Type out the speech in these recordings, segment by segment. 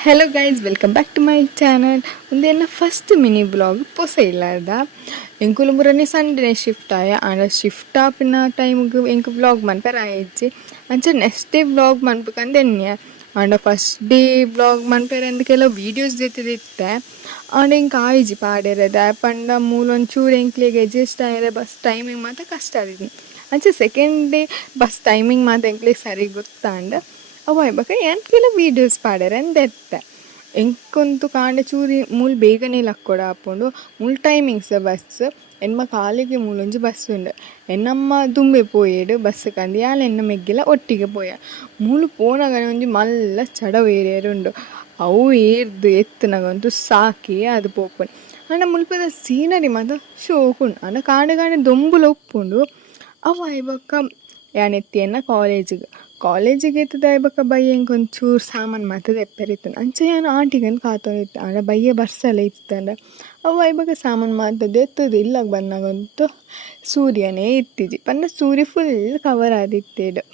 Hello guys, welcome back to my channel. ಒಂದೇನ first mini blog ಪೊಸ ಇಲ್ಲದ ಎಂಕುಲು ಮುರನೆ ಸಂಡೇ ಶಿಫ್ಟ್ ಆಯ ಆಂಡ ಶಿಫ್ಟ್ ಆಪಿನ ಟೈಮ್ಗೆ ಎಂಕ್ ಬ್ಲಾಗ್ ಮನ್ಪರ ಆಯ್ಚಿ ಅಂಚ ನೆಕ್ಸ್ಟ್ ಡೇ ಬ್ಲಾಗ್ ಮನ್ಪಕಂದು ಎನ್ಯ ಆಂಡ ಫಸ್ಟ್ ಡೇ ಬ್ಲಾಗ್ ಮನ್ಪೇರ ಅಂದ ಕೆಲವು ವೀಡಿಯೋಸ್ ಜೊತೆದಿತ್ತೆ ಆಂಡ ಎಂಕ್ ಆಯ್ಜಿ ಪಾಡೇರದ ಪಂಡ ಮೂಲೊಂಚೂರು ಎಂಕ್ಲಿಗೆ ಅಡ್ಜಸ್ಟ್ ಆಯ್ರೆ ಬಸ್ ಟೈಮಿಂಗ್ ಮಾತ್ರ ಕಷ್ಟ ಆದಿತ್ತು. ಅಂಚ ಸೆಕೆಂಡ್ ಡೇ ಬಸ್ ಟೈಮಿಂಗ್ ಮಾತ್ರ ಎಂಕ್ಲಿಗೆ ಸರಿ ಗೊತ್ತಾಂಡ ಅವ ಇವಾಗ ಎಂಕೆಲ್ಲ ವೀಡಿಯೋಸ್ ಪಾಡ್ಯಾರ ಅಂದೆತ್ತ ಎಂಕೊಂತು ಕಾಂಡೆ ಚೂರಿ ಮೂಲ್ ಬೇಗನೆ ಲಕ್ಕೊಡ ಹಾಕೊಂಡು ಮೂಲ್ ಟೈಮಿಂಗ್ಸ್ ಬಸ್ ಎನ್ಮ ಕಾಲಿಗೆ ಮೂಲೊಂಜಿ ಬಸ್ ಉಂಡು ಎನ್ನಮ್ಮ ದುಂಬೆ ಪೋಯೆಡು ಬಸ್ ಕಂದು ಯಾಲ ಎನ್ನ ಮೆಗ್ಗಿಲ ಒಟ್ಟಿಗೆ ಪೋಯ ಮೂಲು ಪೋನಾಗನೆ ಒಂಜಿ ಮಲ್ಲ ಚಡವು ಏರಿಯರುಂಡು ಅವು ಏರ್ದು ಎತ್ತುನಗಂತೂ ಸಾಕಿ ಅದು ಪೋಪುಂಡು ಆಂಡ ಮುಲ್ಪದ ಸೀನರಿ ಮಾತ್ರ ಶೋಕುಂಡು ಆಂಡ ಕಾಂಡೆ ಕಾಂಡೆ ದೊಂಬುಲ ಉಪ್ಪುಂಡು ಅವ ಇವಾಗ ಯಾನೆತ್ತಿಯನ್ನ ಕಾಲೇಜಿಗೆ ಎತ್ತದ ಇವಾಗ ಬಯ್ಯಂಗೆ ಒಂಚೂರು ಸಾಮಾನು ಮಾತ್ರ ತೆಪ್ಪರಿತ್ತು ಅಂಚ ಏನು ಆಂಟಿಗಂದು ಕಾತೊಂದಿತ್ತು ಆಂಡ ಬಯ್ಯ ಬರ್ಸಲ್ಲ ಇತ್ತಂಡ ಅವ ಇವಾಗ ಸಾಮಾನು ಮಾತದ್ದು ಎತ್ತದು ಇಲ್ಲಾಗ ಬಂದಾಗಂತೂ ಸೂರ್ಯನೇ ಇತ್ತಿಜಿ ಪಂಡ ಸೂರ್ಯ ಫುಲ್ ಕವರ್ ಆದಿತ್ತೇಡು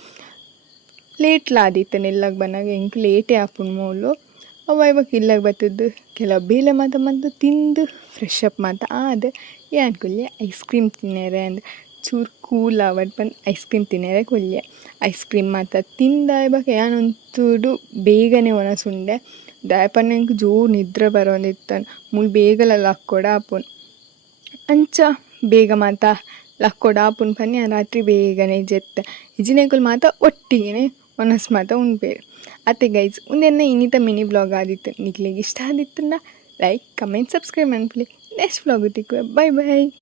ಲೇಟ್ಲಾದಿತ್ತು ಇಲ್ಲಾಗ ಬಂದಾಗ ಹೆಂಗೆ ಲೇಟೇ ಆಪುಂಡು ಮೂಲು ಅವ ಇವಾಗ ಇಲ್ಲಾಗ ಬರ್ತದ್ದು ಕೆಲವು ಬೇಲೆ ಮಾತ ತಿಂದು ಫ್ರೆಶ್ ಅಪ್ ಮಾತ ಆದ ಏನ್ಕೊಲ್ಲೆ ಐಸ್ ಕ್ರೀಮ್ ತಿನ್ನೇರೆ ಅಂದ ಚೂರು ಕೂಲ್ ಆವಡ್ ಬಂದು ಐಸ್ ಕ್ರೀಮ್ ತಿನ್ನೇರೆ ಕೊಲ್ಲೆ ಐಸ್ ಕ್ರೀಮ್ ಮಾತ ತಿಂದ ಇವಾಗ ಏನೊಂತೂಡು ಬೇಗನೆ ಒಣಸುಂಡೆ ದಾಯಪಣ್ಣ ಎಂಕ್ ಜೋರು ನಿದ್ರೆ ಬರೋಂದಿತ್ತನು ಮುಲ್ ಬೇಗಲ ಲಕ್ಕೊಡ ಆಪುನ್ ಅಂಚ ಬೇಗ ಮಾತ ಲಕ್ಕೊಡ ಆಪುನ್ ಪನ್ನಿ ರಾತ್ರಿ ಬೇಗನೆ ಜೆತ್ತೆ ಇಜಿನೆಕುಲು ಮಾತ ಒಟ್ಟಿಗೆ ಒನಸ್ ಮಾತ ಉಣ್ಬೇರು ಅತ್ತೆ ಗೈಸ್ ಒಂದೆನ್ನ ಇನ್ನಿತ ಮಿನಿ ಬ್ಲಾಗ್ ಆದಿತ್ತು ನಿಕ್ಲಿಗೆ ಇಷ್ಟ ಆದಿತ್ತಂಡ ಲೈಕ್ ಕಮೆಂಟ್ ಸಬ್ಸ್ಕ್ರೈಬ್ ಅನ್ಪಲಿ ನೆಕ್ಸ್ಟ್ ಬ್ಲಾಗ್ ತಿಕ್ಕುವ ಬೈ ಬೈ.